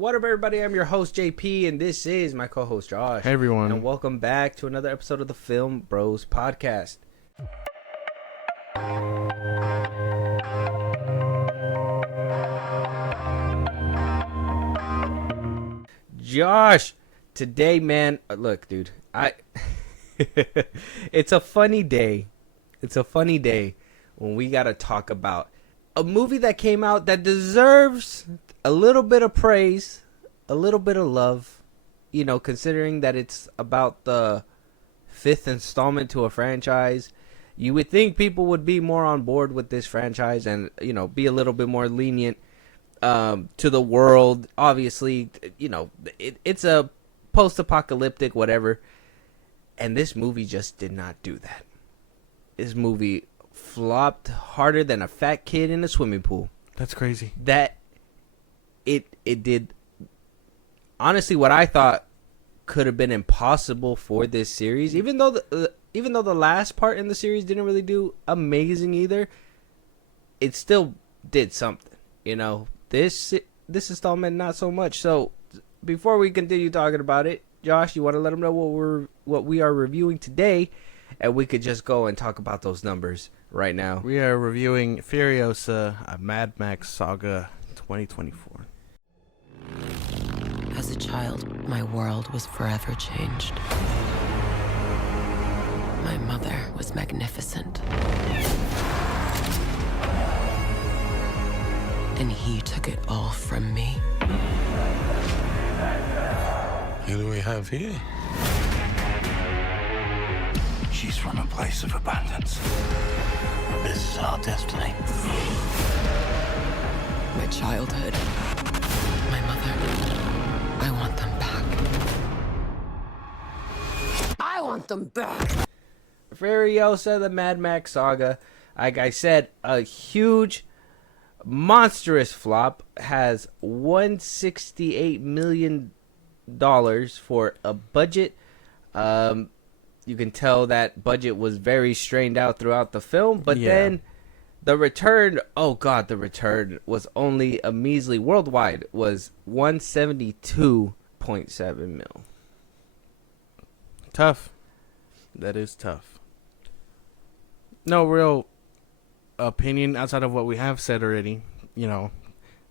What up, everybody? I'm your host, JP, and this is my co-host, Josh. Hey, everyone. And welcome back to another episode of the FilmBros podcast. Josh, today, man, look, dude, it's a funny day. It's a funny day when we got to talk about a movie that came out that deserves a little bit of praise, a little bit of love, you know, considering that it's about the fifth installment to a franchise. You would think people would be more on board with this franchise and, you know, be a little bit more lenient to the world. Obviously, you know, it's a post-apocalyptic whatever, and this movie just did not do that. This movie flopped harder than a fat kid in a swimming pool. That's crazy. That it did honestly what I thought could have been impossible for this series, even though the last part in the series didn't really do amazing either. It still did something, you know. This installment not so much. So before we continue talking about it, Josh, you want to let them know what we are reviewing today, and we could just go and talk about those numbers right now. We are reviewing Furiosa, a Mad Max Saga 2024. As a child, my world was forever changed. My mother was magnificent. And he took it all from me. Who do we have here? She's from a place of abundance. This is our destiny. My childhood. My mother. I want them back. I want them back! Furiosa, the Mad Max Saga. Like I said, a huge, monstrous flop. Has $168 million for a budget. You can tell that budget was very strained out throughout the film, but then the return, the return was only a measly, worldwide, was 172.7 mil. Tough. That is tough. No real opinion outside of what we have said already. You know,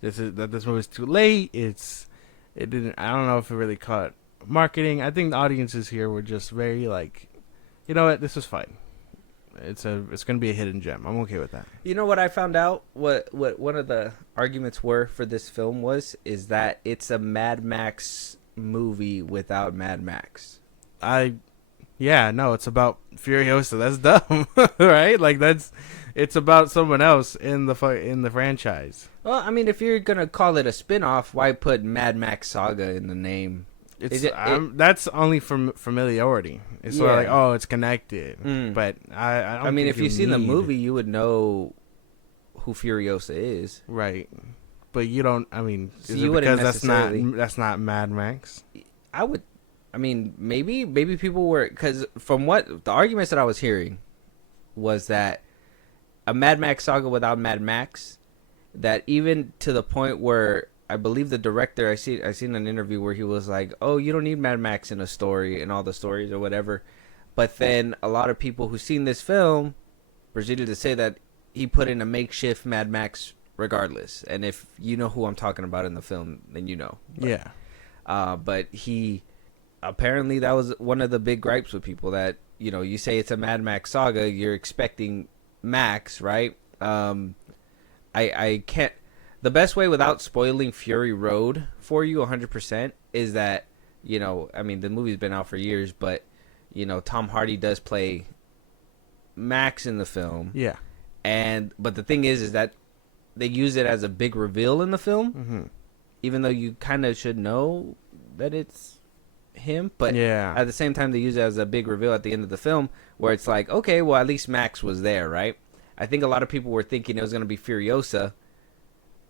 this movie's too late. It didn't. I don't know if it really caught marketing. I think the audiences here were just very like, you know what, this was fine. It's gonna be a hidden gem. I'm okay with that. You know what I found out? What one of the arguments were for this film is that it's a Mad Max movie without Mad Max. It's about Furiosa. That's dumb, right? Like it's about someone else in the franchise. Well, I mean, if you're gonna call it a spin-off, why put Mad Max Saga in the name? That's only from familiarity. It's sort of like, oh, it's connected. But I don't. I mean, if you've seen the movie, you would know who Furiosa is, right? But you don't. I mean, so is you it because that's not Mad Max? I would. I mean, maybe people were, because from what the arguments that I was hearing was that a Mad Max Saga without Mad Max, that even to the point where I believe the director, I seen an interview where he was like, oh, you don't need Mad Max in a story, in all the stories or whatever. But then a lot of people who seen this film proceeded to say that he put in a makeshift Mad Max regardless. And if you know who I'm talking about in the film, then you know. But, but he, apparently that was one of the big gripes with people, that, you know, you say it's a Mad Max Saga, you're expecting Max, right? I can't. The best way without spoiling Fury Road for you 100% is that, you know, I mean, the movie's been out for years, but, you know, Tom Hardy does play Max in the film. Yeah. But the thing is that they use it as a big reveal in the film, even though you kind of should know that it's him. But at the same time, they use it as a big reveal at the end of the film, where it's like, okay, well, at least Max was there, right? I think a lot of people were thinking it was going to be Furiosa,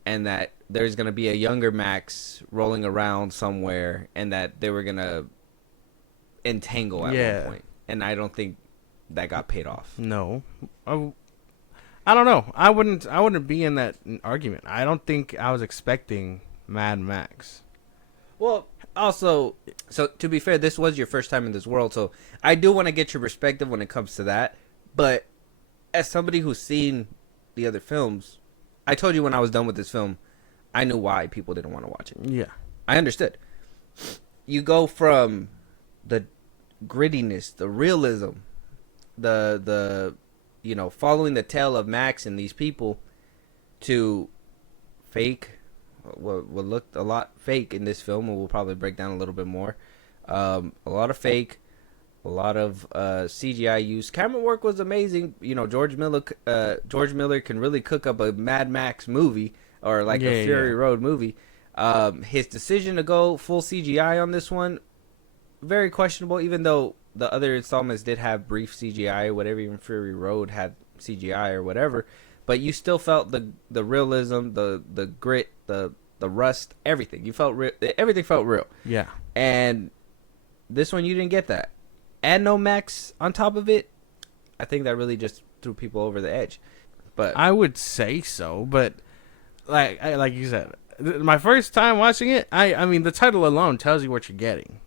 and that there's going to be a younger Max rolling around somewhere, and that they were going to entangle at one point. And I don't think that got paid off. No. I don't know. I wouldn't be in that argument. I don't think I was expecting Mad Max. Well, also, so to be fair, this was your first time in this world, so I do want to get your perspective when it comes to that. But as somebody who's seen the other films, I told you when I was done with this film, I knew why people didn't want to watch it. Yeah. I understood. You go from the grittiness, the realism, the following the tale of Max and these people, to fake, what looked a lot fake in this film, and we'll probably break down a little bit more. A lot of fake, a lot of CGI use. Camera work was amazing. George Miller can really cook up a Mad Max movie, or like a Fury Road movie. His decision to go full CGI on this one, very questionable, even though the other installments did have brief CGI or whatever. Even Fury Road had CGI or whatever, but you still felt the realism, the grit, the rust, everything. You felt everything felt real. Yeah. And this one, you didn't get that, and no Max on top of it. I think that really just threw people over the edge. But I would say so, but like you said, my first time watching it, I mean the title alone tells you what you're getting.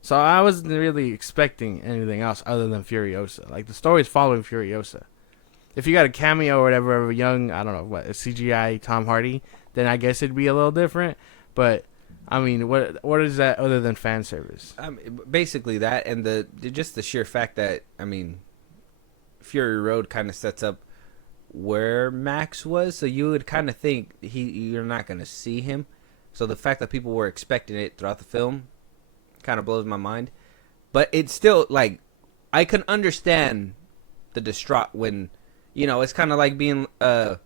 So I wasn't really expecting anything else other than Furiosa. Like, the story's following Furiosa. If you got a cameo or whatever of a young, I don't know, a CGI Tom Hardy, then I guess it'd be a little different. But I mean, what is that other than fan service? Basically that, and just the sheer fact that, I mean, Fury Road kind of sets up where Max was, so you would kind of think you're not going to see him. So the fact that people were expecting it throughout the film kind of blows my mind. But it's still, like, I can understand the distraught when, it's kind of like being Star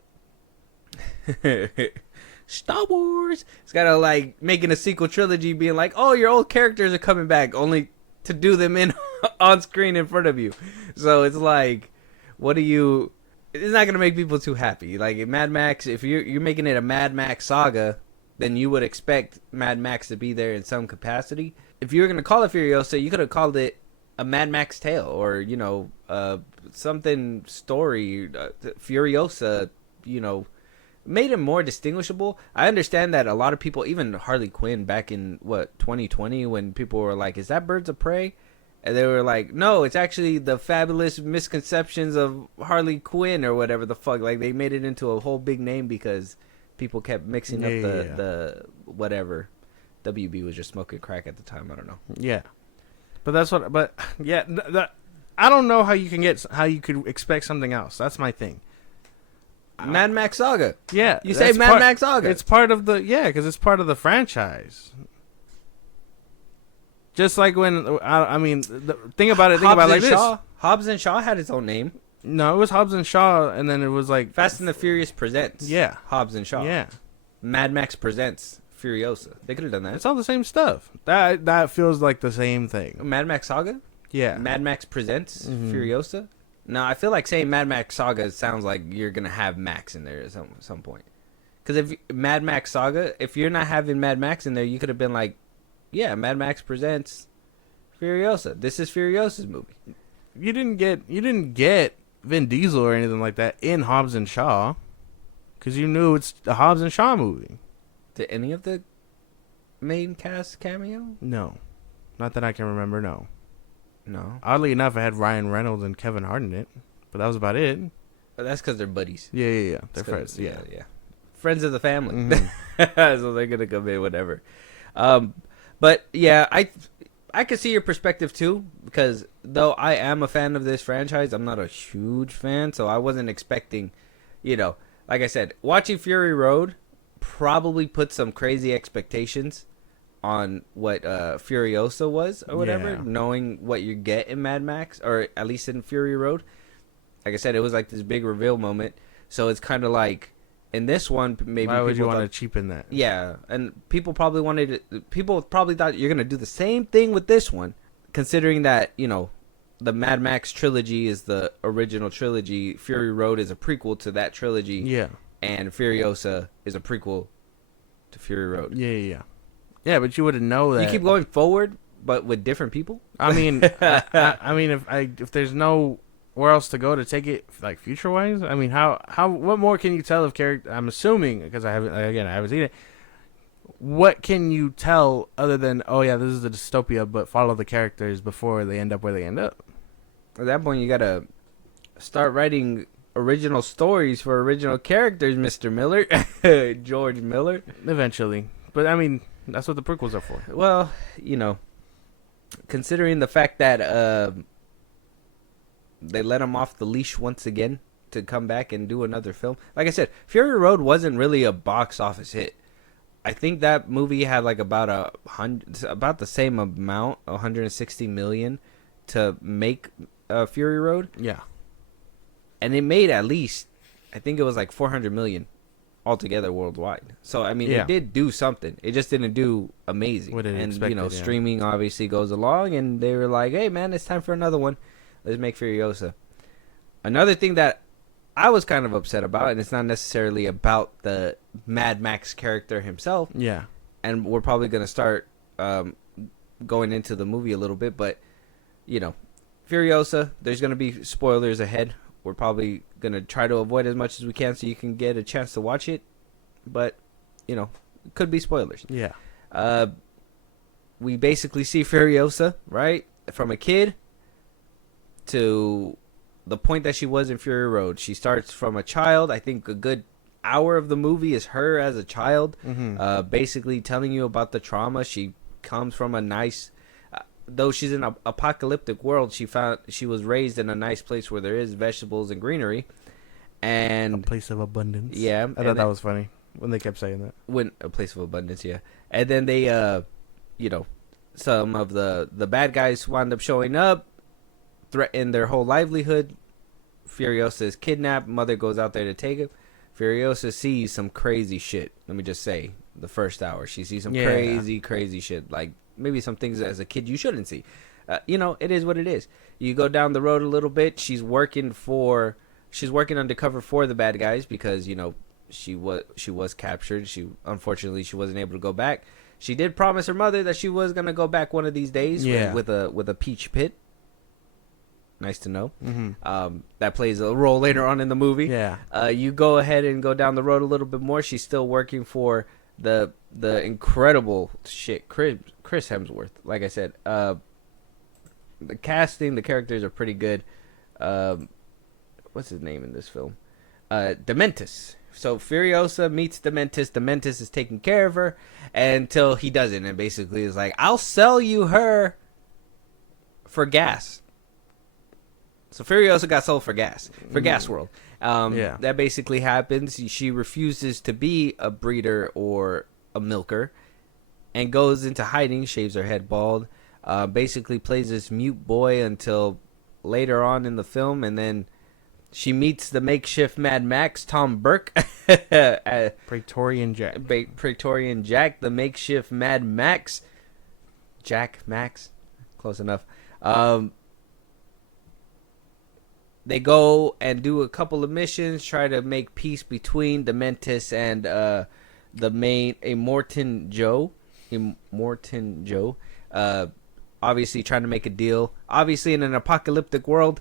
Wars. It's kind of like making a sequel trilogy, being like, oh, your old characters are coming back, only to do them in on screen in front of you. So it's like, it's not gonna make people too happy. Like in Mad Max, if you're making it a Mad Max Saga, then you would expect Mad Max to be there in some capacity. If you were gonna call it Furiosa, you could have called it a Mad Max Tale, or something story, Furiosa. Made it more distinguishable. I understand that a lot of people, even Harley Quinn back in 2020, when people were like, "Is that Birds of Prey?" And they were like, "No, it's actually the fabulous misconceptions of Harley Quinn," or whatever the fuck. Like, they made it into a whole big name because people kept mixing up the whatever. WB was just smoking crack at the time. I don't know. Yeah, but that's what. But yeah, I don't know how you could expect something else. That's my thing. Mad Max Saga. Yeah, you say Mad Max Saga. It's part of because it's part of the franchise. Just like when I mean, think about it like this. Hobbs and Shaw had its own name. No, it was Hobbs and Shaw, and then it was like Fast and the Furious presents. Yeah, Hobbs and Shaw. Yeah, Mad Max presents Furiosa. They could have done that. It's all the same stuff. That feels like the same thing. Mad Max Saga. Yeah. Mad Max presents Furiosa. No, I feel like saying Mad Max Saga sounds like you're gonna have Max in there at some point. Because if Mad Max Saga, if you're not having Mad Max in there, you could have been like, yeah, Mad Max presents Furiosa. This is Furiosa's movie. You didn't get Vin Diesel or anything like that in Hobbs and Shaw, because you knew it's a Hobbs and Shaw movie. Did any of the main cast cameo? No, not that I can remember. No. Oddly enough, I had Ryan Reynolds and Kevin Hart in it, but that was about it. But that's because they're buddies. Yeah. They're friends. Yeah. Friends of the family. So they're gonna come in whatever. But yeah, I could see your perspective too, because though I am a fan of this franchise, I'm not a huge fan, so I wasn't expecting, like I said, watching Fury Road probably put some crazy expectations on what Furiosa was or whatever, knowing what you get in Mad Max, or at least in Fury Road. Like I said, it was like this big reveal moment, so it's kind of like in this one, maybe why would you want to cheapen that? Yeah, and people probably thought you're gonna do the same thing with this one, considering that the Mad Max trilogy is the original trilogy. Fury Road is a prequel to that trilogy. Yeah, and Furiosa is a prequel to Fury Road. Yeah, but you wouldn't know that. You keep going forward, but with different people. I mean, I mean, if there's nowhere else to go to take it, like future wise, I mean, what more can you tell of character? I'm assuming, because I haven't seen it. what can you tell other than, oh yeah, this is a dystopia, but follow the characters before they end up where they end up? At that point, you gotta start writing original stories for original characters, Mr. Miller, George Miller. Eventually, but I mean, that's what the prequels are for. Well, considering the fact that they let him off the leash once again to come back and do another film. Like I said, Fury Road wasn't really a box office hit. I think that movie had like about the same amount, 160 million, to make Fury Road. Yeah, And it made at least, I think it was like 400 million altogether worldwide. So I mean, Yeah. it did do something. It just didn't do amazing. What it And expected, yeah. streaming obviously goes along, and they were like, "Hey man, it's time for another one. Let's make Furiosa." Another thing that I was kind of upset about, and it's not necessarily about the Mad Max character himself, yeah, and we're probably gonna start going into the movie a little bit, but Furiosa, there's gonna be spoilers ahead. We're probably going to try to avoid as much as we can so you can get a chance to watch it. But, it could be spoilers. yeah. We basically see Furiosa, right? From a kid to the point that she was in Fury Road. She starts from a child. I think a good hour of the movie is her as a child. Basically telling you about the trauma. She comes from a nice... though she's in an apocalyptic world, she was raised in a nice place where there is vegetables and greenery, and A place of abundance. Yeah, I thought that was funny when they kept saying that. when a place of abundance, yeah. And then they, some of the bad guys wind up showing up, threaten their whole livelihood. Furiosa is kidnapped. Mother goes out there to take him. Furiosa sees some crazy shit. Let me just say, the first hour she sees some crazy shit, like. Maybe some things as a kid you shouldn't see. It is what it is. You go down the road a little bit. She's working undercover for the bad guys because she was captured. Unfortunately she wasn't able to go back. She did promise her mother that she was gonna go back one of these days. Yeah. with a peach pit. Nice to know. That plays a role later on in the movie. Yeah. You go ahead and go down the road a little bit more. She's still working for the incredible Chris Hemsworth. Like I said, the casting, the characters are pretty good. What's his name in this film? Dementis. So Furiosa meets Dementis. Dementis is taking care of her until he doesn't, and basically is like, "I'll sell you her for gas." So Furiosa got sold for gas World. Yeah. That basically happens. She refuses to be a breeder or a milker and goes into hiding, shaves her head bald, basically plays this mute boy until later on in the film, and then she meets the makeshift Mad Max, Tom Burke. Praetorian Jack. Praetorian Jack, the makeshift Mad Max. Jack, Max. Close enough. They go and do a couple of missions, try to make peace between Dementis and Immortan Joe. Obviously trying to make a deal. Obviously in an apocalyptic world,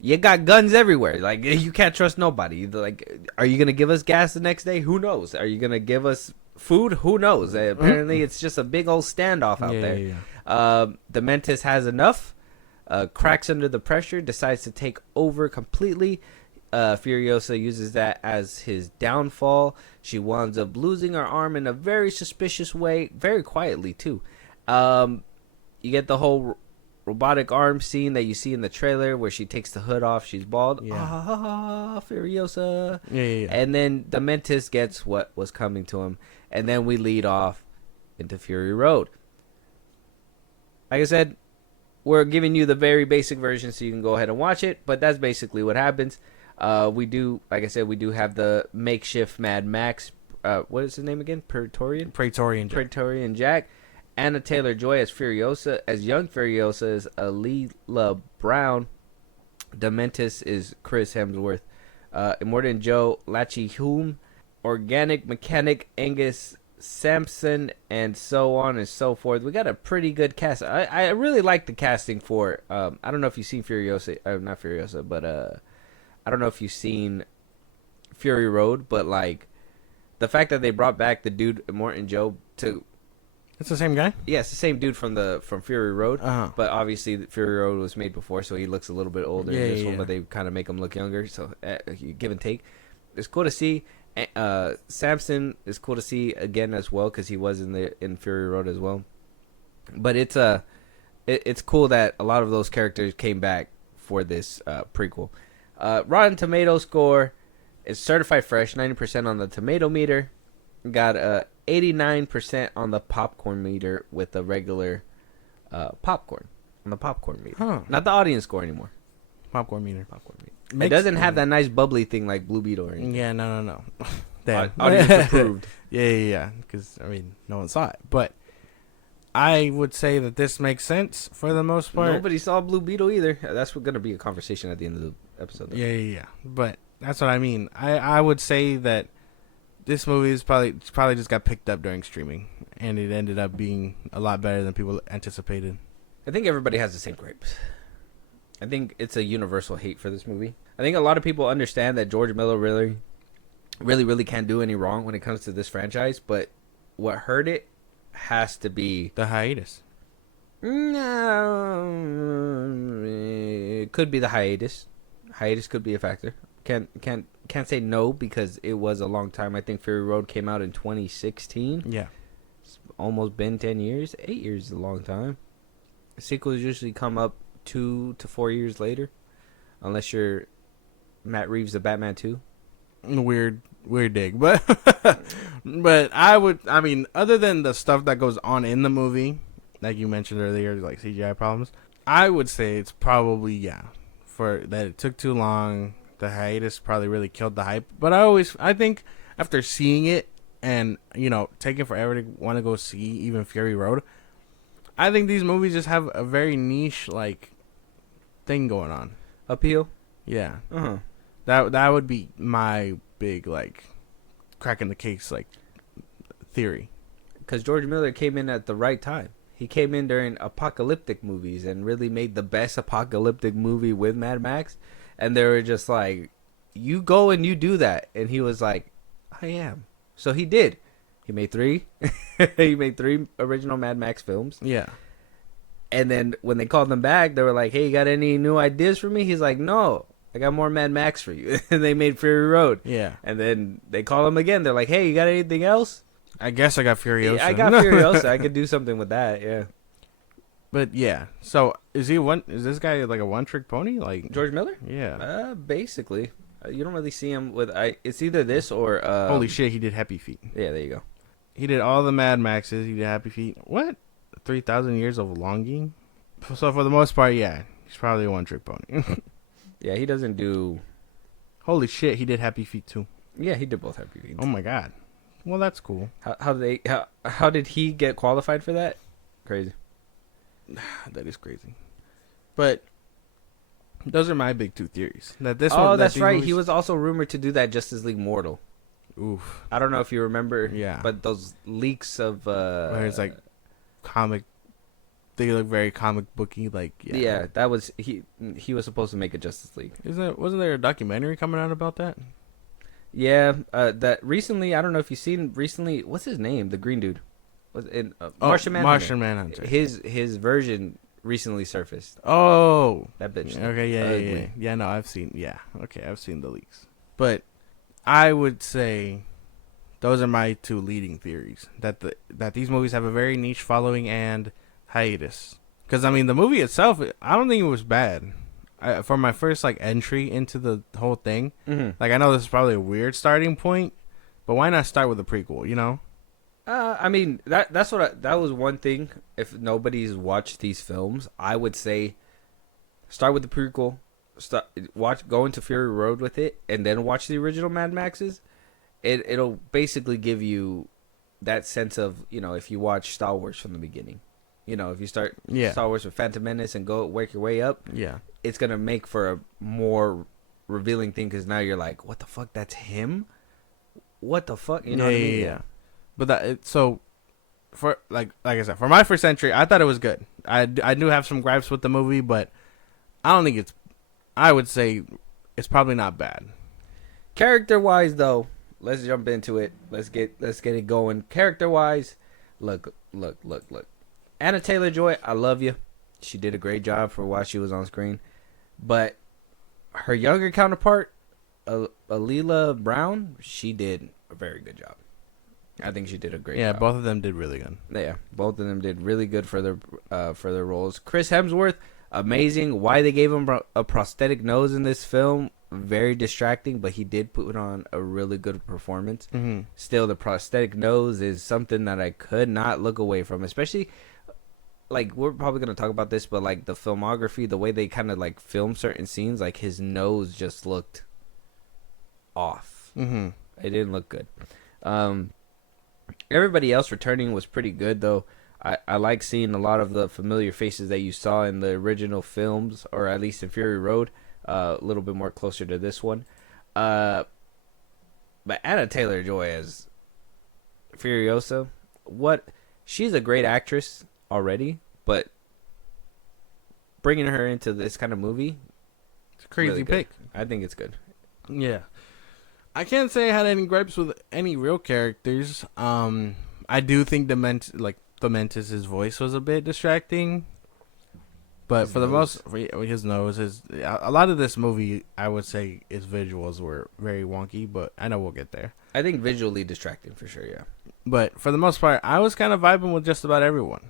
you got guns everywhere. Like, you can't trust nobody. Like, are you going to give us gas the next day? Who knows? Are you going to give us food? Who knows? Apparently it's just a big old standoff out there. Yeah. Dementis has enough. Cracks under the pressure, decides to take over completely. Furiosa uses that as his downfall. She winds up losing her arm in a very suspicious way, very quietly too. You get the whole robotic arm scene that you see in the trailer where she takes the hood off. She's bald. Yeah. Furiosa. Yeah. And then Dementis gets what was coming to him. And then we lead off into Fury Road. Like I said, we're giving you the very basic version so you can go ahead and watch it, but that's basically what happens. We do have the makeshift Mad Max. What is his name again? Praetorian Jack. Anna Taylor-Joy as Furiosa. As young Furiosa is Alila Brown. Dementis is Chris Hemsworth. Immortan Joe Lachi Hume. Organic Mechanic Angus Sampson, and so on and so forth. We got a pretty good cast. I really like the casting for I don't know if you've seen Furiosa, not Furiosa, but I don't know if you've seen Fury Road, but like the fact that they brought back the dude Morton Joe to It's the same guy. yeah, it's the same dude from Fury Road, But obviously Fury Road was made before, so he looks a little bit older in this one, but they kind of make him look younger. So give and take. It's cool to see. Samson is cool to see again as well because he was in Fury Road as well. But it's cool that a lot of those characters came back for this prequel. Rotten Tomato score is certified fresh, 90% on the tomato meter. Got 89% on the popcorn meter with the regular popcorn on the popcorn meter. Not the audience score anymore. Popcorn meter. It doesn't have that nice bubbly thing like Blue Beetle or anything. Yeah, no. Damn. Audience approved. Yeah. Because, I mean, no one saw it. But I would say that this makes sense for the most part. Nobody saw Blue Beetle either. That's going to be a conversation at the end of the episode. Though. Yeah. But that's what I mean. I would say that this movie is probably just got picked up during streaming, and it ended up being a lot better than people anticipated. I think everybody has the same gripes. I think it's a universal hate for this movie. I think a lot of people understand that George Miller really can't do any wrong when it comes to this franchise, but what hurt it has to be the hiatus. No, it could be the hiatus. Hiatus could be a factor. Can't say no because it was a long time. I think Fury Road came out in 2016. Yeah, it's almost been 10 years. 8 years is a long time. Sequels usually come up 2 to 4 years later, unless you're Matt Reeves the Batman 2. Weird dig, but I mean, other than the stuff that goes on in the movie, like you mentioned earlier, like CGI problems, I would say it's probably for that it took too long. The hiatus probably really killed the hype, but I think after seeing it and taking forever to want to go see even Fury Road, I think these movies just have a very niche like thing going on. Appeal. Yeah. That would be my big like cracking the case like theory. Because George Miller came in at the right time. He came in during apocalyptic movies and really made the best apocalyptic movie with Mad Max. And they were just like, you go and you do that. And he was like, I am. So he did. He made 3. He made 3 original Mad Max films. Yeah. And then when they called him back, they were like, hey, you got any new ideas for me? He's like, no, I got more Mad Max for you. And they made Fury Road. Yeah. And then they call him again. They're like, hey, you got anything else? I guess I got Furiosa. Yeah, I got Furiosa. I could do something with that, yeah. But yeah, so is this guy like a one-trick pony? Like George Miller? Yeah. Basically. You don't really see him with... it's either this or... holy shit, he did Happy Feet. Yeah, there you go. He did all the Mad Maxes. He did Happy Feet. What? 3,000 Years of Longing? So for the most part, yeah, he's probably a one-trick pony. Yeah, he doesn't do... Holy shit, he did Happy Feet too. Yeah, he did both Happy Feet. Oh my god. Well, that's cool. How did he get qualified for that? Crazy. That is crazy. But those are my big 2 theories. That's right. Movies... He was also rumored to do that Justice League Mortal. Oof. I don't know if you remember. Yeah. But those leaks of... where it's like comic... They look very comic booky, like... Yeah, that was... He was supposed to make a Justice League. Wasn't there a documentary coming out about that? Yeah. That recently... I don't know if you've seen recently... What's his name? The green dude. Was in Martian Manhunter. Martian Manhunter. His version recently surfaced. Oh, that bitch. Okay, yeah. No, I've seen. Yeah, okay, I've seen the leaks. But I would say those are my 2 leading theories that these movies have a very niche following and hiatus. Because I mean, the movie itself, I don't think it was bad. For my first like entry into the whole thing, like I know this is probably a weird starting point, but why not start with a prequel? You know. I mean that was one thing. If nobody's watched these films, I would say start with the prequel, go into Fury Road with it, and then watch the original Mad Maxes. It'll basically give you that sense of if you watch Star Wars from the beginning, if you start Star Wars with Phantom Menace and go work your way up, it's gonna make for a more revealing thing because now you're like, what the fuck? That's him. What the fuck? You know what I mean? Yeah. But for like I said, for my first entry, I thought it was good. I do have some gripes with the movie, but I don't think it's. I would say it's probably not bad. Character wise, though, let's jump into it. Let's get it going. Character wise, look. Anna Taylor-Joy, I love you. She did a great job for while she was on screen, but her younger counterpart, Alila Brown, she did a very good job. I think she did a great job. Yeah, both of them did really good. Yeah, both of them did really good for their roles. Chris Hemsworth, amazing. Why they gave him a prosthetic nose in this film, very distracting, but he did put on a really good performance. Mm-hmm. Still, the prosthetic nose is something that I could not look away from, especially, like, we're probably going to talk about this, but, like, the filmography, the way they kind of, like, film certain scenes, like, his nose just looked off. Mm-hmm. It didn't look good. Everybody else returning was pretty good, though. I like seeing a lot of the familiar faces that you saw in the original films, or at least in Fury Road, a little bit more closer to this one. But Anna Taylor-Joy as Furiosa, she's a great actress already, but bringing her into this kind of movie, It's a crazy really pick. I think it's good. Yeah. I can't say I had any gripes with any real characters. I do think Dementis' voice was a bit distracting. But His for the nose. his nose, a lot of this movie, I would say, his visuals were very wonky, but I know we'll get there. I think visually distracting for sure, yeah. But for the most part, I was kind of vibing with just about everyone.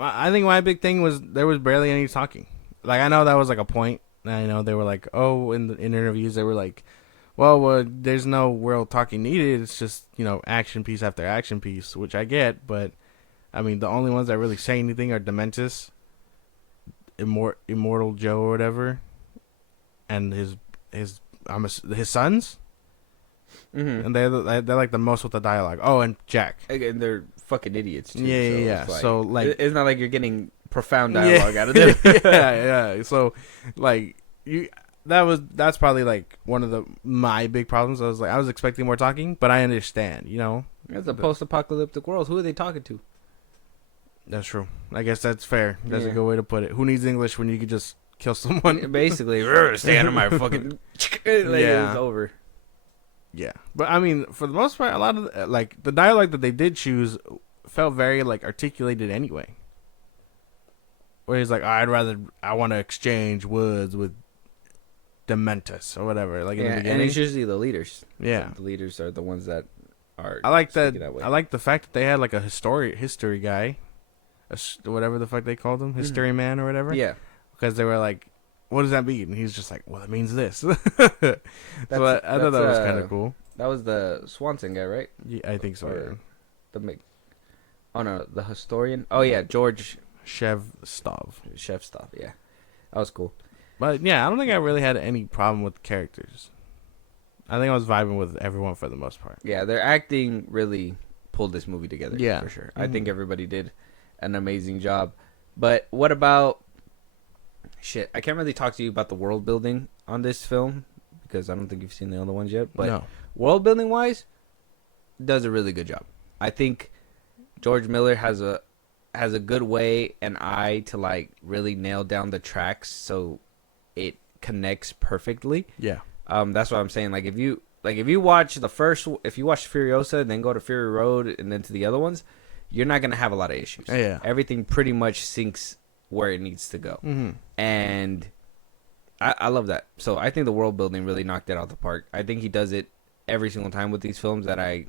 I think my big thing was there was barely any talking. Like, I know that was like a point. I know they were like, in interviews, they were like, well, there's no real talking needed. It's just, action piece after action piece, which I get. But, I mean, the only ones that really say anything are Dementis, Immortal Joe or whatever, and his sons. Mm-hmm. And they're like the most with the dialogue. Oh, and Jack. Again, they're fucking idiots too. Yeah. So like, it's not like you're getting profound dialogue out of them. yeah. So like that's probably like one of my big problems. I was expecting more talking, but I understand. It's a post-apocalyptic world. Who are they talking to? That's true. I guess that's fair. That's Yeah. a good way to put it. Who needs English when you could just kill someone? Basically, stay out of my fucking. It's over. Yeah, but I mean, for the most part, a lot of the dialogue that they did choose felt very articulated anyway. Where he's like, I want to exchange woods with Dementis or whatever. Like in the And beginning, it's usually the leaders. yeah. The leaders are the ones that are. I like speaking that. way. I like the fact that they had like a history guy, whatever the fuck they called him, history man or whatever. Yeah. Because they were like, what does that mean? And he's just like, well, it means this. So I thought that was kind of cool. That was the Swanson guy, right? Yeah, I think so. Or Yeah. the historian. Oh yeah, George Shevstov. Shevstov. Yeah, that was cool. But yeah, I don't think I really had any problem with characters. I think I was vibing with everyone for the most part. Yeah, their acting really pulled this movie together. Yeah. For sure. I think everybody did an amazing job. But what about shit? I can't really talk to you about the world building on this film because I don't think you've seen the other ones yet. But No. world building wise, does a really good job. I think George Miller has a good way and eye to really nail down the tracks so it connects perfectly. Yeah. That's what I'm saying. If you watch Furiosa and then go to Fury Road and then to the other ones, you're not gonna have a lot of issues. Yeah. Everything pretty much sinks where it needs to go, and I love that. So I think the world building really knocked it out the park. I think he does it every single time with these films. That I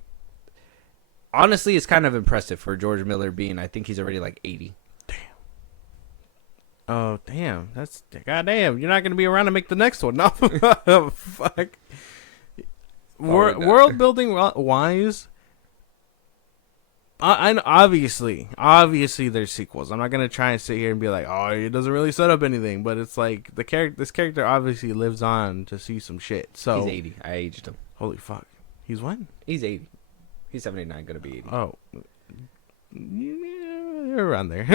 honestly, it's kind of impressive for George Miller being. I think he's already 80. Oh, damn. That's goddamn. You're not going to be around to make the next one. No. Fuck. World building wise, I obviously there's sequels. I'm not going to try and sit here and be like, oh, it doesn't really set up anything. But it's like this character obviously lives on to see some shit. So He's 80. I aged him. Holy fuck. He's what? He's 80. He's 79. Gonna be 80. Oh. Yeah, around there.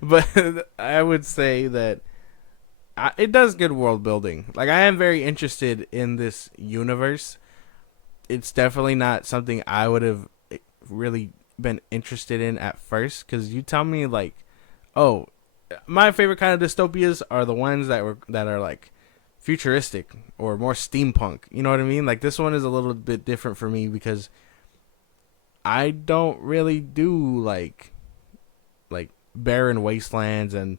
But I would say that it does good world building. I am very interested in this universe. It's definitely not something I would have really been interested in at first, because you tell me my favorite kind of dystopias are the ones that are futuristic or more steampunk. You know what I mean? Like this one is a little bit different for me because I don't really do like barren wastelands and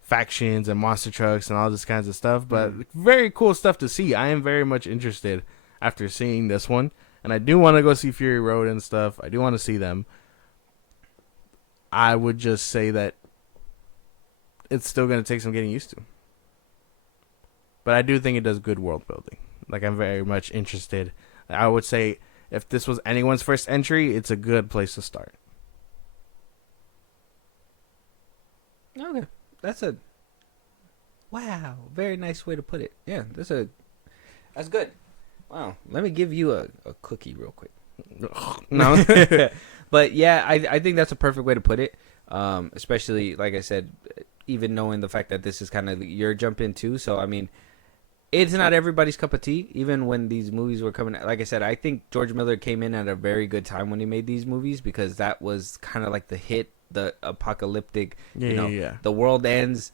factions and monster trucks and all this kinds of stuff, but very cool stuff to see. I am very much interested after seeing this one, and I do want to go see Fury Road and stuff. I do want to see them. I would just say that it's still going to take some getting used to. But I do think it does good world building. Like, I'm very much interested. I would say if this was anyone's first entry, it's a good place to start. Okay. That's a very nice way to put it. Yeah, that's good. Wow. Let me give you a cookie real quick. No. But yeah, I think that's a perfect way to put it. Especially, like I said, even knowing the fact that this is kind of your jump in too. So, I mean, it's not everybody's cup of tea. Even when these movies were coming, like I said, I think George Miller came in at a very good time when he made these movies, because that was kind of like the hit, the apocalyptic, the world ends.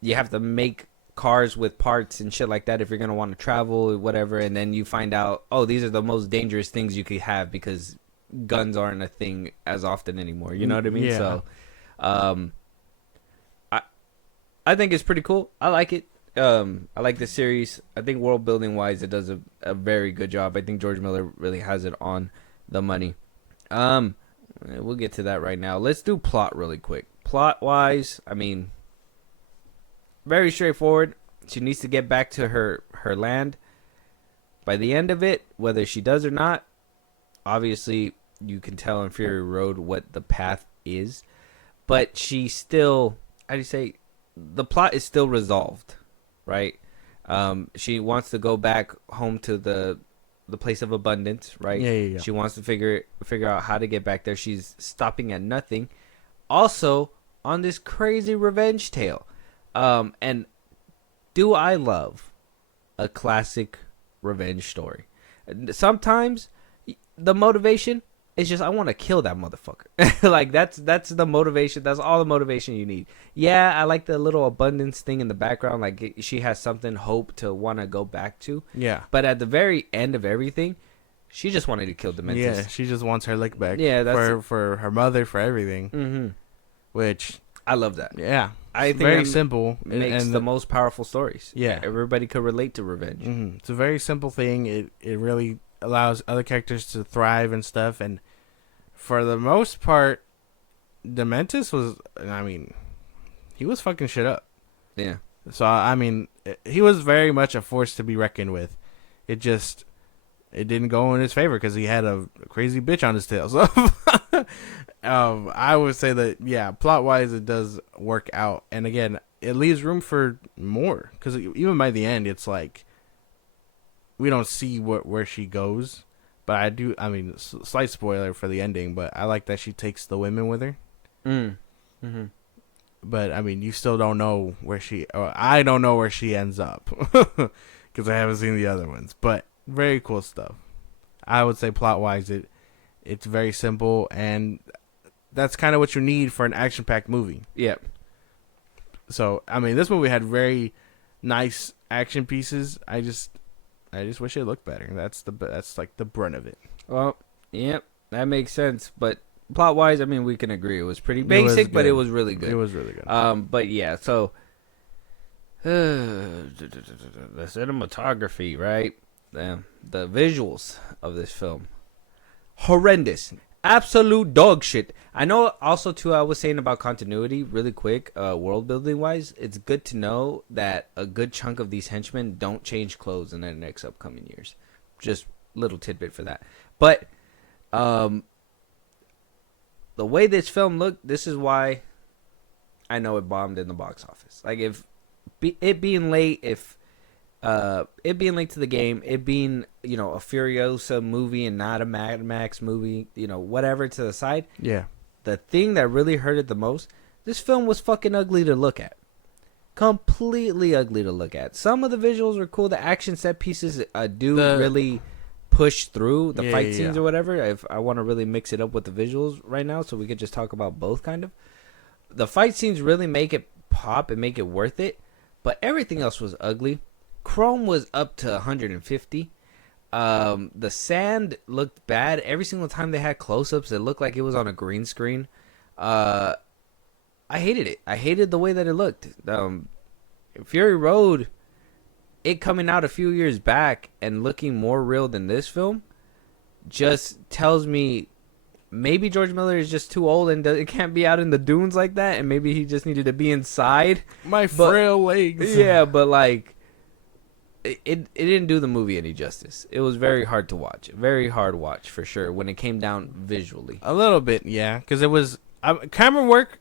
You have to make cars with parts and shit like that if you're going to want to travel or whatever. And then you find out, oh, these are the most dangerous things you could have because guns aren't a thing as often anymore. You know what I mean? Yeah. So, I think it's pretty cool. I like it. I like the series. I think world building wise, it does a very good job. I think George Miller really has it on the money. We'll get to that right now. Let's do plot really quick. Plot wise, I mean, very straightforward. She needs to get back to her land. By the end of it, whether she does or not, obviously you can tell in Fury Road what the path is. But she still, how do you say, the plot is still resolved, right? She wants to go back home to the place of abundance, right? Yeah. She wants to figure out how to get back there. She's stopping at nothing. Also, on this crazy revenge tale. And do I love a classic revenge story? Sometimes the motivation is just, I want to kill that motherfucker. Like, that's the motivation. That's all the motivation you need. Yeah, I like the little abundance thing in the background. Like, she has something, hope to want to go back to. Yeah. But at the very end of everything, she just wanted to kill Dementus. Yeah, she just wants her lick back. Yeah, that's for her mother, for everything. Mm-hmm. Which, I love that. yeah, I think very simple. Makes the most powerful stories. Yeah. Everybody could relate to revenge. Mm-hmm. It's a very simple thing. It really allows other characters to thrive and stuff. And for the most part, Dementus was, I mean, he was fucking shit up. Yeah. So, I mean, he was very much a force to be reckoned with. It didn't go in his favor because he had a crazy bitch on his tail. So, I would say that, yeah, plot-wise, it does work out. And again, it leaves room for more. Because even by the end, it's like, we don't see where she goes. But I mean, slight spoiler for the ending, but I like that she takes the women with her. Mm-hmm. But, I mean, you still don't know where I don't know where she ends up. Because I haven't seen the other ones. But, very cool stuff. I would say plot-wise, it's very simple, and that's kind of what you need for an action-packed movie. Yep. So, I mean, this movie had very nice action pieces. I just wish it looked better. That's like the brunt of it. Well, yep, that makes sense. But plot-wise, I mean, we can agree it was pretty basic, but it was really good. It was really good. But yeah, so the cinematography, right? The visuals of this film, horrendous, absolute dog shit. I know. Also, too, I was saying about continuity, really quick, world building wise, it's good to know that a good chunk of these henchmen don't change clothes in the next upcoming years. Just little tidbit for that. But the way this film looked, this is why I know it bombed in the box office. Like, it being late to the game, it being, a Furiosa movie and not a Mad Max movie, whatever to the side. Yeah. The thing that really hurt it the most, this film was fucking ugly to look at. Completely ugly to look at. Some of the visuals were cool. The action set pieces really push through the fight scenes or whatever. If I want to really mix it up with the visuals right now, so we could just talk about both kind of. The fight scenes really make it pop and make it worth it, but everything else was ugly. chrome was up to 150. The sand looked bad every single time they had close-ups. It looked like it was on a green screen. I hated it. I hated the way that it looked. Fury Road, it coming out a few years back and looking more real than this film, just tells me maybe George Miller is just too old and it can't be out in the dunes like that, and maybe he just needed to be inside. My frail legs. Yeah, but like, it didn't do the movie any justice. It was very hard to watch. Very hard watch for sure when it came down visually. A little bit, yeah, because it was camera work.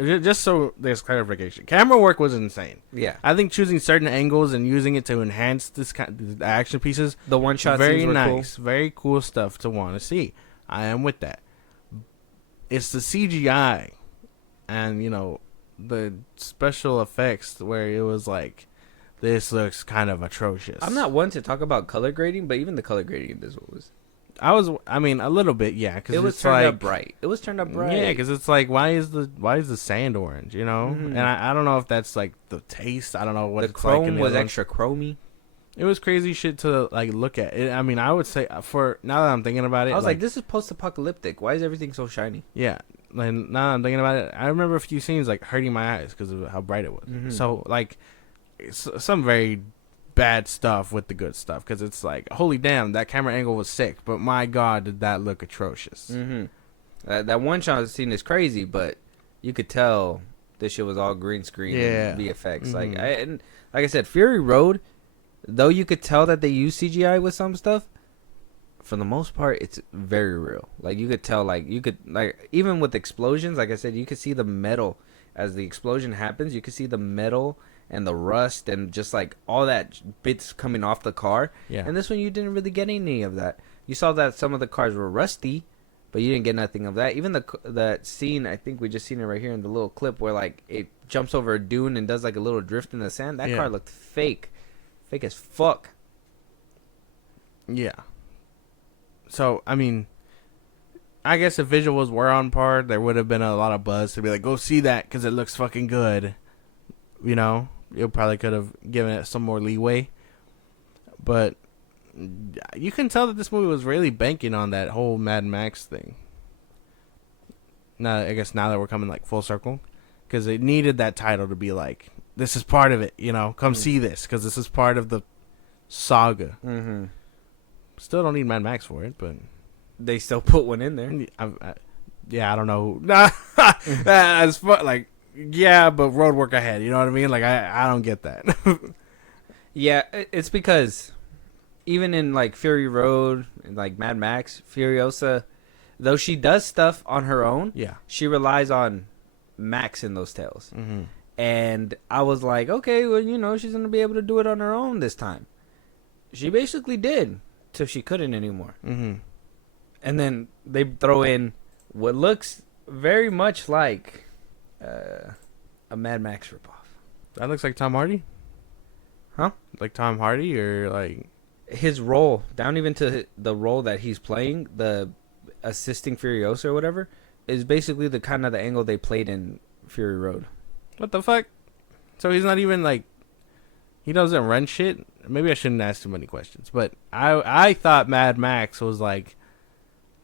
Just so there's clarification, camera work was insane. Yeah, I think choosing certain angles and using it to enhance the action pieces, the one shot very scenes were nice, cool. very cool stuff to want to see. I am with that. It's the CGI and the special effects where it was like, this looks kind of atrocious. I'm not one to talk about color grading, but even the color grading in this one was. I mean, a little bit, yeah, because it was turned up bright. It was turned up bright. Yeah, because it's like, why is the sand orange? And I don't know if that's like the taste. I don't know what the it's chrome like. Was extra chromy. It was crazy shit to like look at. I mean, I would say for now that I'm thinking about it, I was like, this is post-apocalyptic. Why is everything so shiny? Yeah, like now that I'm thinking about it, I remember a few scenes like hurting my eyes because of how bright it was. Mm-hmm. So like, it's some very bad stuff with the good stuff, because it's like, holy damn, that camera angle was sick, but my god, did that look atrocious. That one shot scene is crazy, but you could tell this shit was all green screen and VFX. And like I said, Fury Road, though you could tell that they use CGI with some stuff, for the most part it's very real. Like you could tell, like even with explosions, like I said, you could see the metal as the explosion happens. You could see the metal and the rust and just like all that bits coming off the car. Yeah. And this one you didn't really get any of that. You saw that some of the cars were rusty, but you didn't get nothing of that. Even that scene, I think we just seen it right here in the little clip where like it jumps over a dune and does like a little drift in the sand. That car looked fake as fuck. Yeah. So I mean, I guess if visuals were on par, there would have been a lot of buzz to be like, go see that because it looks fucking good. You probably could have given it some more leeway, but you can tell that this movie was really banking on that whole Mad Max thing. Now, I guess now that we're coming like full circle, because it needed that title to be like, this is part of it, come see this, because this is part of the saga. Mm-hmm. Still don't need Mad Max for it, but they still put one in there. I don't know. That's fun. Like, yeah, but road work ahead. You know what I mean? Like, I don't get that. Yeah, it's because even in like Fury Road and like Mad Max, Furiosa, though she does stuff on her own, she relies on Max in those tales. Mm-hmm. And I was like, okay, well, she's gonna be able to do it on her own this time. She basically did, till she couldn't anymore. Mm-hmm. And then they throw in what looks very much like a Mad Max ripoff. That looks like Tom Hardy? Huh? Like Tom Hardy, or like his role, down even to the role that he's playing, the assisting Furiosa or whatever, is basically the kind of the angle they played in Fury Road. What the fuck? So he's not even like, he doesn't run shit? Maybe I shouldn't ask too many questions, but I thought Mad Max was like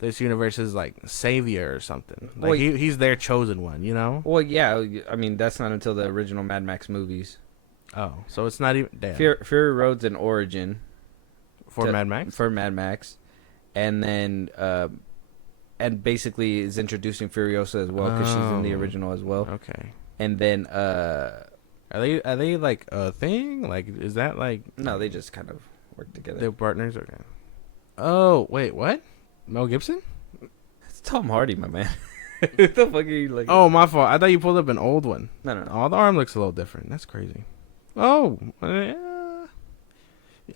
this universe's like savior or something. Like, well, he's their chosen one, Well, yeah, I mean, that's not until the original Mad Max movies. Oh, so it's not even... Damn. Fury Road's an origin. For Mad Max? For Mad Max. And then... and basically is introducing Furiosa as well, because she's in the original as well. Okay. And then... Are they like a thing? Like, is that like... No, they just kind of work together. They're partners? Okay. Oh, wait, what? Mel Gibson? It's Tom Hardy, my man. What the fuck are you like? Oh, my fault. I thought you pulled up an old one. No. Oh, the arm looks a little different. That's crazy. Oh,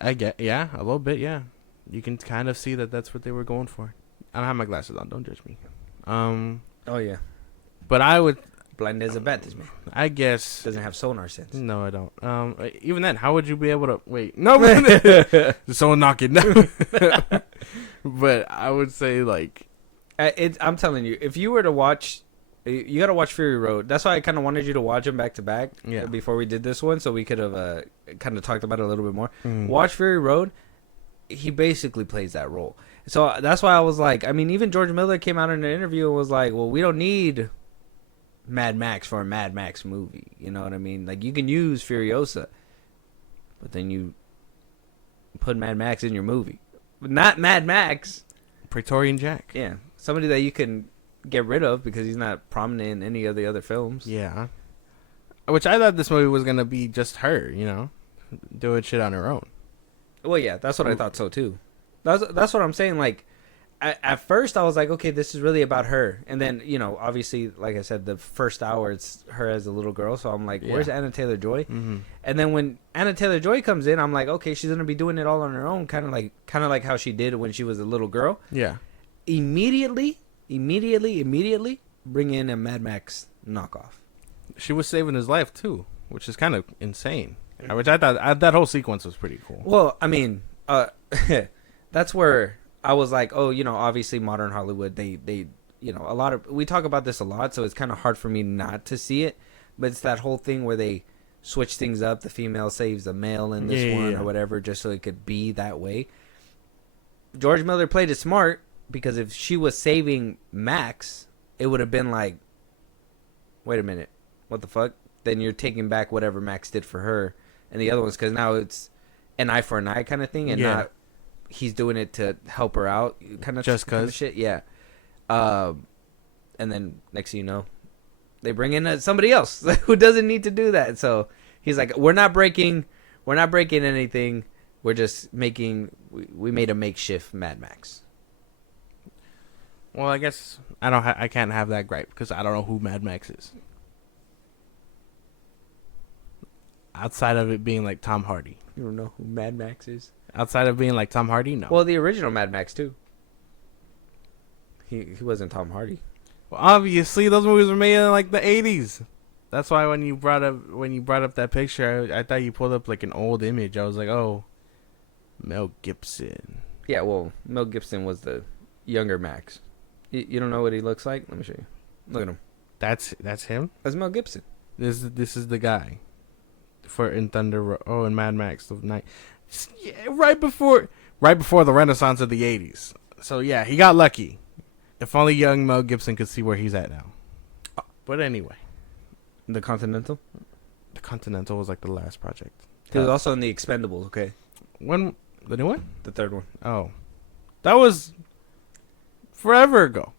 I get, yeah, a little bit, yeah. You can kind of see that that's what they were going for. I don't have my glasses on. Don't judge me. Oh, yeah. But I would... Blind as a bat, this man. I guess... Doesn't have sonar sense. No, I don't. Even then, how would you be able to... Wait, no. Someone knocking. But I would say, like... I'm telling you, if you were to watch You gotta watch Fury Road. That's why I kind of wanted you to watch them back to back. Yeah. Before we did this one, so we could have kind of talked about it a little bit more. Mm. Watch Fury Road. He basically plays that role. So that's why I was like, I mean, even George Miller came out in an interview and was like, well, we don't need Mad Max for a Mad Max movie. You know what I mean? Like, you can use Furiosa, but then you put Mad Max in your movie. But not Mad Max. Praetorian Jack. Yeah. Somebody that you can get rid of because he's not prominent in any of the other films. Yeah. Which I thought this movie was going to be just her, you know, doing shit on her own. Well, yeah, that's what I thought so too. That's what I'm saying. Like, at first I was like, okay, this is really about her, and then obviously, like I said, the first hour it's her as a little girl. So I'm like, where's Anna Taylor-Joy? Mm-hmm. And then when Anna Taylor-Joy comes in, I'm like, okay, she's gonna be doing it all on her own, kind of like how she did when she was a little girl. Yeah. Immediately, bring in a Mad Max knockoff. She was saving his life too, which is kind of insane. Which I thought that whole sequence was pretty cool. Well, I mean, that's where I was like, oh, obviously modern Hollywood, they a lot of, we talk about this a lot, so it's kind of hard for me not to see it, but it's that whole thing where they switch things up. The female saves the male in this one or whatever, just so it could be that way. George Miller played it smart, because if she was saving Max, it would have been like, wait a minute, what the fuck? Then you're taking back whatever Max did for her and the other ones, because now it's an eye for an eye kind of thing, and not he's doing it to help her out kind of just kind of shit. Yeah. And then next thing you know, they bring in somebody else who doesn't need to do that. So he's like, we're not breaking anything. We're just we made a makeshift Mad Max. Well, I guess I can't have that gripe because I don't know who Mad Max is. Outside of it being like Tom Hardy. You don't know who Mad Max is? Outside of being like Tom Hardy, no. Well, the original Mad Max too. He wasn't Tom Hardy. Well, obviously those movies were made in like the 80s. That's why when you brought up that picture, I thought you pulled up like an old image. I was like, oh, Mel Gibson. Yeah, well, Mel Gibson was the younger Max. You don't know what he looks like? Let me show you. Look at him. That's him. That's Mel Gibson. This is the guy. In Mad Max the night, right before the Renaissance of the 80s. So yeah, he got lucky. If only young Mel Gibson could see where he's at now. But anyway, The Continental. The Continental was like the last project. He was also in The Expendables. Okay, when the new one? the third one. Oh, that was forever ago.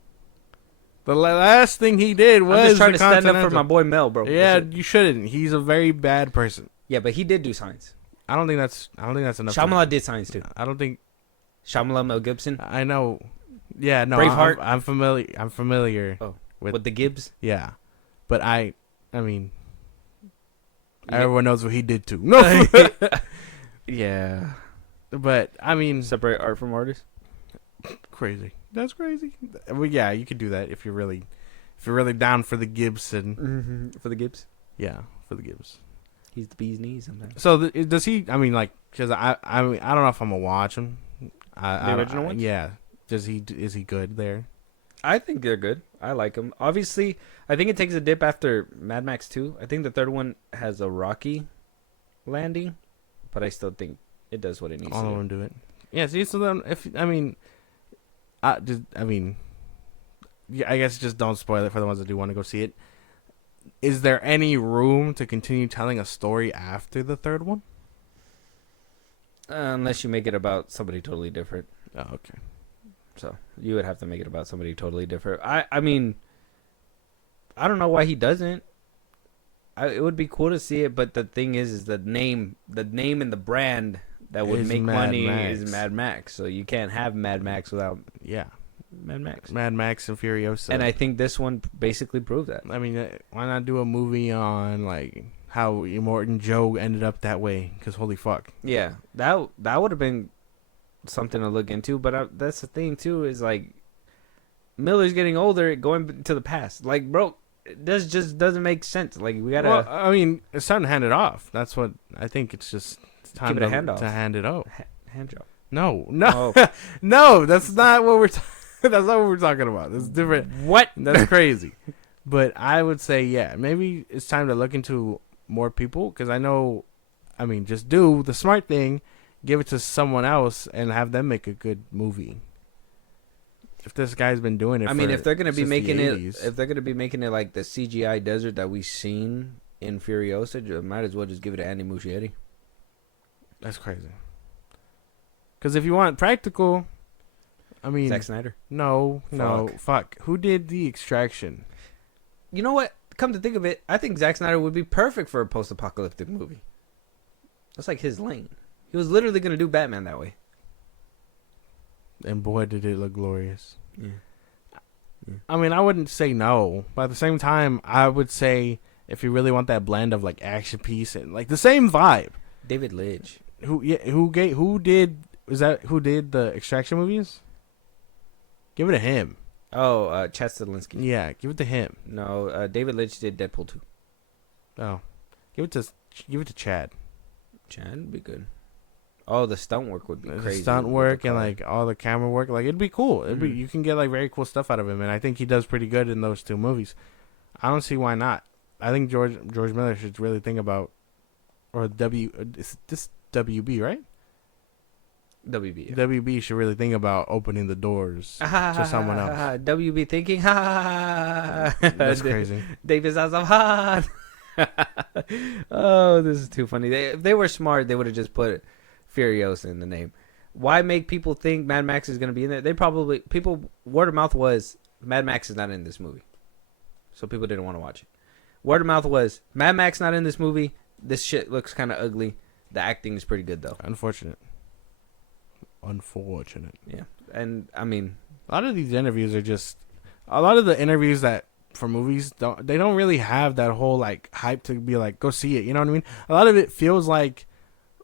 The last thing he did was I'm just trying The to stand up for Continental. my boy Mel, bro. Yeah, you shouldn't. He's a very bad person. Yeah, but he did do Signs. I don't think that's enough. Shyamalan did Signs too. I don't think. Shyamalan, Mel Gibson. I know. Yeah, no. Braveheart. I'm familiar. I'm familiar. Oh, with the Gibbs. Yeah, but I mean, everyone knows what he did too. No. Yeah. But I mean, Separate art from artist. crazy. That's crazy. Well, yeah, you could do that if you're really down for the Gibson. Mm-hmm. For the Gibbs. Yeah, for the Gibbs. He's the bee's knees sometimes. So does he? I mean, like, because I mean, I don't know if I'm gonna watch him. The original ones? Yeah. Is he good there? I think they're good. I like them. Obviously, I think it takes a dip after Mad Max 2. I think the third one has a rocky landing, but I still think it does what it needs All of to them do it. Yeah. See, so then yeah, I guess just don't spoil it for the ones that do want to go see it. Is there any room to continue telling a story after the third one? Unless you make it about somebody totally different. Oh, okay. So you would have to make it about somebody totally different. I mean, I don't know why he doesn't. It would be cool to see it, but the thing is the name and the brand that would make money is Mad Max. So you can't have Mad Max without Mad Max. Mad Max and Furiosa. And I think this one basically proved that. I mean, why not do a movie on like how Immortan Joe ended up that way? Because holy fuck. Yeah, that would have been something to look into. But that's the thing too, is like Miller's getting older, going to the past. Like, bro, this just doesn't make sense. Like, we gotta. Well, I mean, it's time to hand it off. That's what I think. It's just time Give it a handoff. to hand it off. Hand job. No, Oh. no, that's not what we're. That's not what we're talking about. That's different. What? That's crazy. But I would say, yeah, maybe it's time to look into more people because just do the smart thing, give it to someone else, and have them make a good movie. If this guy's been doing it, if they're gonna be since the making 80s. if they're gonna be making it like the CGI desert that we've seen in Furiosa, might as well just give it to Andy Muschietti. That's crazy. Because if you want practical, Zack Snyder. No, fuck. Who did the Extraction? You know what? Come to think of it, I think Zack Snyder would be perfect for a post-apocalyptic movie. That's like his lane. He was literally gonna do Batman that way. And boy, did it look glorious. Yeah. I wouldn't say no, but at the same time, I would say if you really want that blend of like action piece and like the same vibe. David Lynch. Who did the Extraction movies? Give it to him. Oh, Chad Stahelski. Yeah, give it to him. No, David Lynch did Deadpool 2. Oh, give it to Chad. Chad would be good. Oh, the stunt work would be The crazy. stunt work and like all the camera work, like it'd be cool. You can get like very cool stuff out of him, and I think he does pretty good in those two movies. I don't see why not. I think George Miller should really think about, or is this WB, right? WB. Yeah. WB should really think about opening the doors to someone else. WB thinking, That's crazy. David Zaslav, Oh, this is too funny. If they were smart, they would have just put Furiosa in the name. Why make people think Mad Max is going to be in there? Word of mouth was Mad Max is not in this movie. So people didn't want to watch it. Word of mouth was Mad Max not in this movie. This shit looks kind of ugly. The acting is pretty good though. Unfortunate. Yeah. And a lot of these interviews are just a lot of the interviews that for movies don't really have that whole like hype to be like go see it, you know what I mean? A lot of it feels like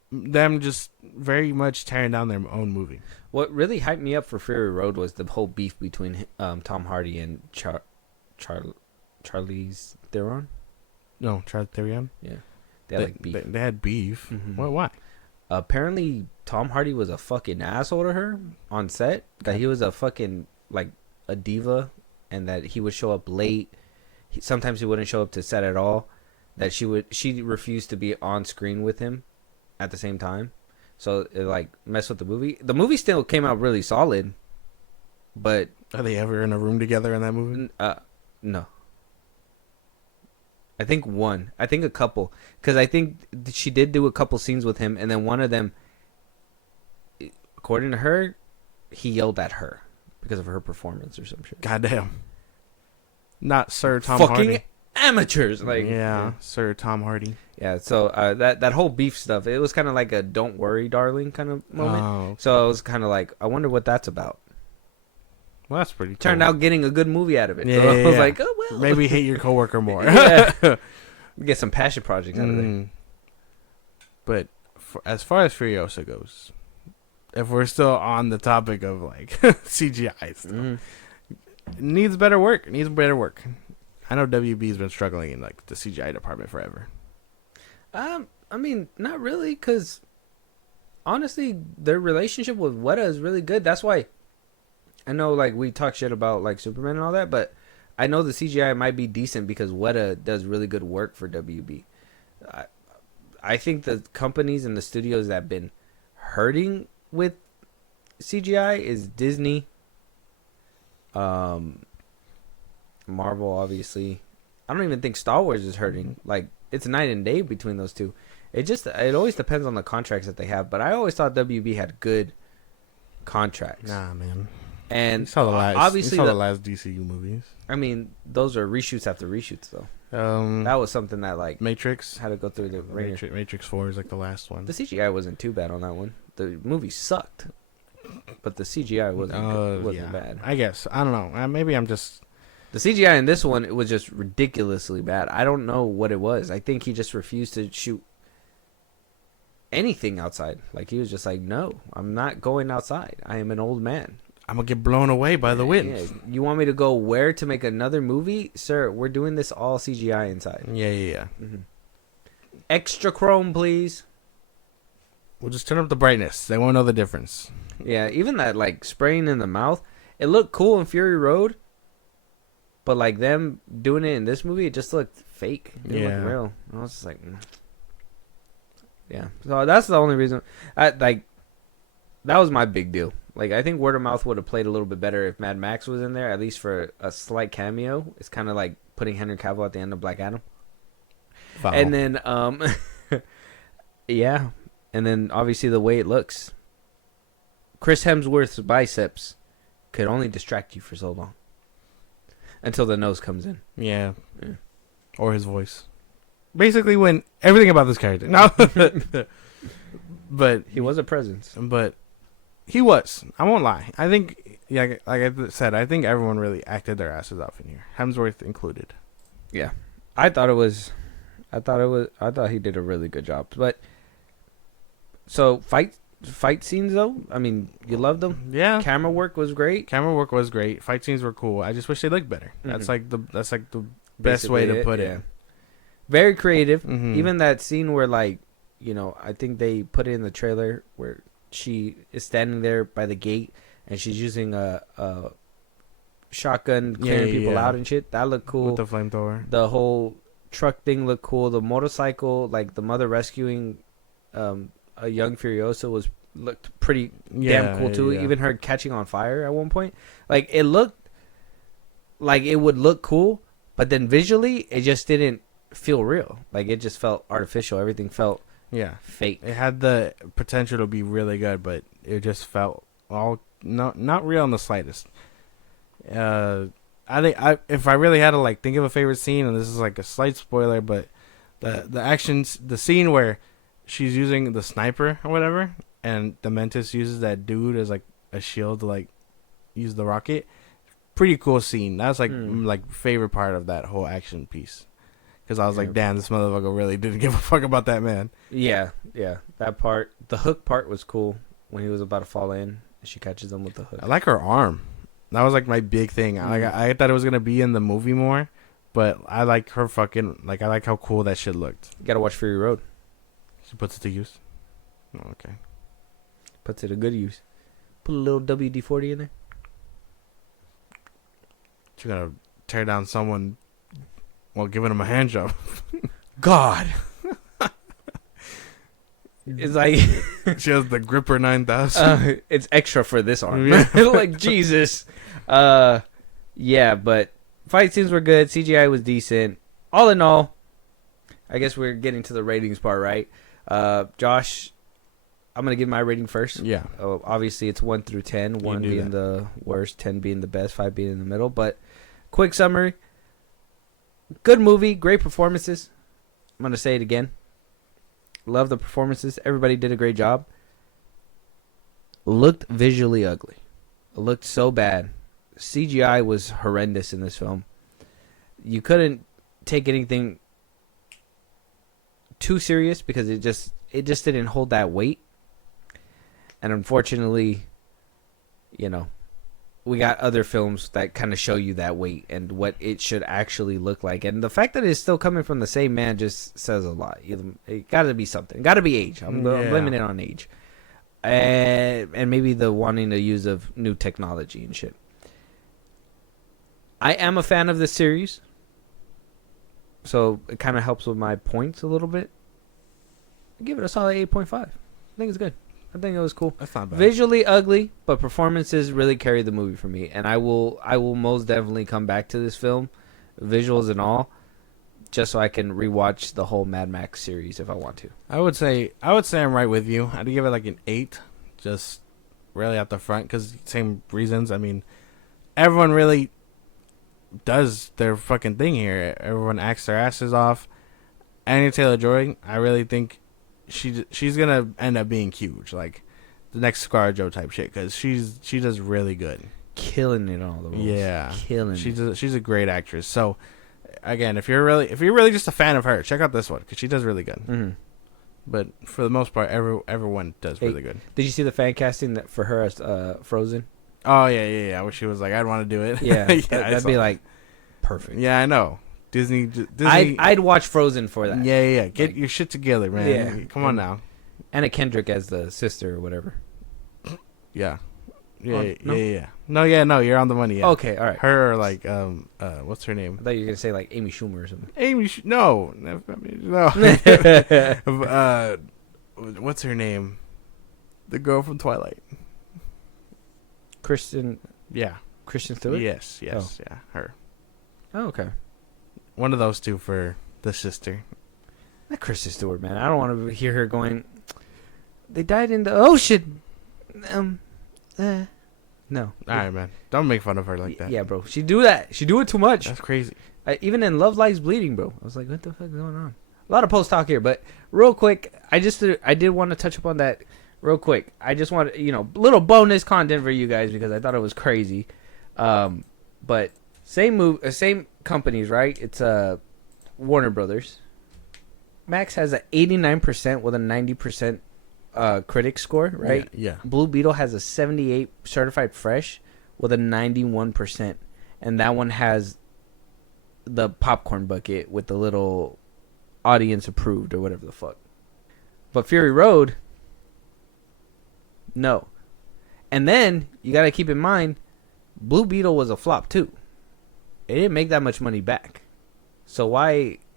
them just very much tearing down their own movie. What really hyped me up for Fury Road was the whole beef between Tom Hardy and Charlize Theron. No, Charlize Theron. Yeah, they had beef. They had beef. Mm-hmm. Why? Apparently, Tom Hardy was a fucking asshole to her on set. That he was a fucking like a diva, and that he would show up late. Sometimes he wouldn't show up to set at all. That she refused to be on screen with him at the same time. So it like messed with the movie. The movie still came out really solid, but are they ever in a room together in that movie? No. I think a couple, because I think she did do a couple scenes with him, and then one of them, according to her, he yelled at her because of her performance or some shit. Goddamn. Not Sir Tom Fucking Hardy. Amateurs, like yeah, Sir Tom Hardy. Yeah, so that whole beef stuff, it was kind of like a "Don't worry, darling" kind of moment. Oh, okay. So I was kind of like, I wonder what that's about. Well, that's pretty cool. Turned out getting a good movie out of it. Yeah, so I was yeah. like, oh well. Maybe hate your coworker more. Yeah. Get some passion projects out of there. But as far as Furiosa goes, if we're still on the topic of like CGI stuff, it needs better work. I know WB's been struggling in like the CGI department forever. Not really, because honestly, their relationship with Weta is really good. That's why I know, like, we talk shit about like Superman and all that, but I know the CGI might be decent because Weta does really good work for WB. I think the companies and the studios that have been hurting with CGI is Disney, Marvel, obviously. I don't even think Star Wars is hurting. Like, it's night and day between those two. It always depends on the contracts that they have. But I always thought WB had good contracts. Nah, man. And you saw the last, obviously, the last DCU movies. Those are reshoots after reshoots, though. That was something that like Matrix had to go through the ringer. Matrix 4 is like the last one. The CGI wasn't too bad on that one. The movie sucked, but the CGI wasn't bad. I guess I don't know. Maybe I'm just. The CGI in this one, it was just ridiculously bad. I don't know what it was. I think he just refused to shoot anything outside. Like, he was just like, no, I'm not going outside. I am an old man. I'm going to get blown away by the wind. Yeah. You want me to go where to make another movie? Sir, we're doing this all CGI inside. Yeah. Mm-hmm. Extra chrome, please. We'll just turn up the brightness. They won't know the difference. Yeah, even that, like, spraying in the mouth, it looked cool in Fury Road. But like them doing it in this movie, it just looked fake. It didn't Yeah. look real. I was just like, yeah. So that's the only reason. That was my big deal. Like, I think word of mouth would have played a little bit better if Mad Max was in there, at least for a slight cameo. It's kind of like putting Henry Cavill at the end of Black Adam. Foul. And then, yeah. And then, obviously, the way it looks. Chris Hemsworth's biceps could only distract you for so long. Until the nose comes in. Yeah. Yeah. Or his voice. Basically, when everything about this character. No. But He was a presence. But he was. I won't lie. I think, yeah, like I said, I think everyone really acted their asses off in here, Hemsworth included. Yeah, I thought he did a really good job. But so fight scenes though, I mean, you loved them. Yeah, Camera work was great. camera work was great. Fight scenes were cool. I just wish they looked better. That's Mhm. like the best way to put it. Very creative. Mhm. Even that scene where, like, you know, I think they put it in the trailer where she is standing there by the gate and she's using a shotgun clearing people yeah. out and shit. That looked cool. With the flamethrower. The whole truck thing looked cool. The motorcycle, like the mother rescuing a young Furiosa, looked pretty damn cool too. Yeah. Even her catching on fire at one point, like it looked like it would look cool, but then visually it just didn't feel real. Like it just felt artificial. Everything felt fake. It had the potential to be really good, but it just felt all not real in the slightest. I think if I really had to like think of a favorite scene, and this is like a slight spoiler, but the scene where she's using the sniper or whatever, and the Mentis uses that dude as like a shield to like use the rocket. Pretty cool scene. That's like like favorite part of that whole action piece. Because I was like, damn, this motherfucker really didn't give a fuck about that man. Yeah. That part, the hook part was cool when he was about to fall in and she catches him with the hook. I like her arm. That was like my big thing. I thought it was gonna be in the movie more, but I like her fucking like I like how cool that shit looked. You gotta watch Fury Road. She puts it to use. Oh, okay. Puts it to good use. Put a little WD-40 in there. She gotta tear down someone while giving him a hand job. God. It's like She has the Gripper 9000. it's extra for this arm. Yeah. Like Jesus. Yeah, but fight scenes were good. CGI was decent. All in all, I guess we're getting to the ratings part, right? Josh, I'm gonna give my rating first. Yeah. Obviously it's 1 through 10. 1 do being that. the worst, 10 being the best, 5 being in the middle. But quick summary. Good movie, great performances. I'm gonna say it again. Love the performances. Everybody did a great job. Looked visually ugly. It looked so bad. CGI was horrendous in this film. You couldn't take anything too serious because it just didn't hold that weight. And unfortunately, you know, we got other films that kind of show you that weight and what it should actually look like. And the fact that it's still coming from the same man just says a lot. It got to be something. Got to be age. I'm blaming it on age. And maybe the wanting to use of new technology and shit. I am a fan of this series. So it kind of helps with my points a little bit. I give it a solid 8.5. I think it's good. I think it was cool. That's not bad. Visually ugly, but performances really carry the movie for me. And I will most definitely come back to this film, visuals and all, just so I can rewatch the whole Mad Max series if I want to. I would say I'm right with you. I'd give it like an 8, just really at the front because same reasons. I mean, everyone really does their fucking thing here. Everyone acts their asses off. Anya Taylor-Joy, I really think she's gonna end up being huge, like the next ScarJo type shit, because she does really good, Killing it on all the roles. Yeah, killing it. She's a great actress. So again, if you're really just a fan of her, check out this one because she does really good. Mm-hmm. But for the most part, everyone does really good. Did you see the fan casting for her as Frozen? Oh yeah. Where she was like, I'd want to do it. Yeah, yeah, that'd be like perfect. Yeah, I know. Disney. I'd watch Frozen for that. Yeah. Get Like, your shit together, man. Yeah. Come on now. Anna Kendrick as the sister or whatever. Yeah. Oh, no? Yeah. No, you're on the money. Yeah. Okay, all right. Her or like what's her name? I thought you were gonna say like Amy Schumer or something. Amy. No. What's her name? The girl from Twilight. Kristen Yeah. Stewart. Yes. Yeah. Her. Oh, okay. One of those two for the sister. Not Kristen Stewart, man. I don't want to hear her going. They died in the ocean. No. All right, man. Don't make fun of her like that. Yeah, bro. She do that. She do it too much. That's crazy. Even in Love Lies Bleeding, bro. I was like, what the fuck is going on? A lot of post talk here, but real quick, I did want to touch upon that real quick. I just want little bonus content for you guys because I thought it was crazy. But same companies, right? It's Warner Brothers. Max has an 89% with a 90% critic score, right? Yeah. Blue Beetle has a 78 certified fresh with a 91%, and that one has the popcorn bucket with the little audience approved or whatever the fuck. But Fury Road, no. And then you got to keep in mind, Blue Beetle was a flop too. It didn't make that much money back. So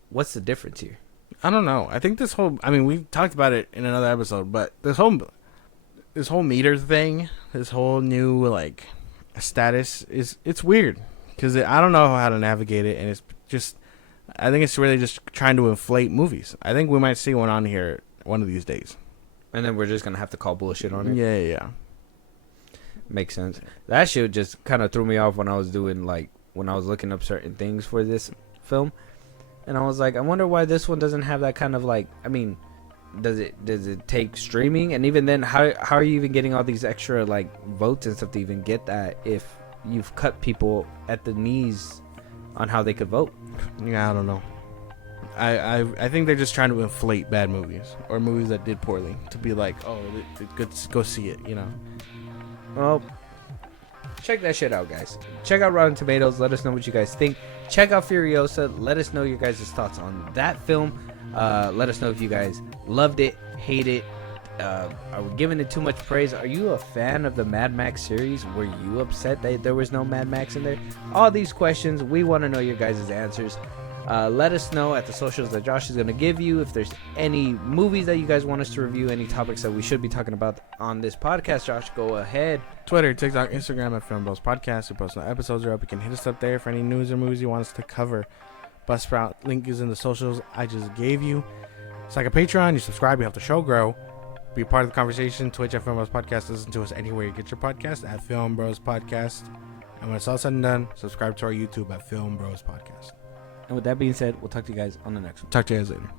what's the difference here? I don't know. I think we talked about it in another episode, but this whole meter thing, this whole new like status it's weird because I don't know how to navigate it, and it's just I think it's really just trying to inflate movies. I think we might see one on here one of these days, and then we're just gonna have to call bullshit on it. Yeah. Makes sense. That shit just kind of threw me off when I was looking up certain things for this film. And I was like, I wonder why this one doesn't have that kind of like. I mean, does it take streaming? And even then, how are you even getting all these extra like votes and stuff to even get that if you've cut people at the knees on how they could vote? Yeah, I don't know. I think they're just trying to inflate bad movies or movies that did poorly to be like, oh, go see it, Well, check that shit out, guys. Check out Rotten Tomatoes. Let us know what you guys think. Check out Furiosa. Let us know your guys' thoughts on that film. Let us know if you guys loved it, hate it. Are we giving it too much praise? Are you a fan of the Mad Max series? Were you upset that there was no Mad Max in there? All these questions, we want to know your guys' answers. Let us know at the socials that Josh is going to give you. If there's any movies that you guys want us to review, any topics that we should be talking about on this podcast, Josh, go ahead. Twitter, TikTok, Instagram at FilmBros Podcast. We post no episodes are up. You can hit us up there for any news or movies you want us to cover. Buzzsprout link is in the socials I just gave you. It's like a Patreon. You subscribe, you help the show grow. Be part of the conversation. Twitch at FilmBros Podcast. Listen to us anywhere you get your podcast at FilmBros Podcast. And when it's all said and done, subscribe to our YouTube at FilmBros Podcast. And with that being said, we'll talk to you guys on the next one. Talk to you guys later.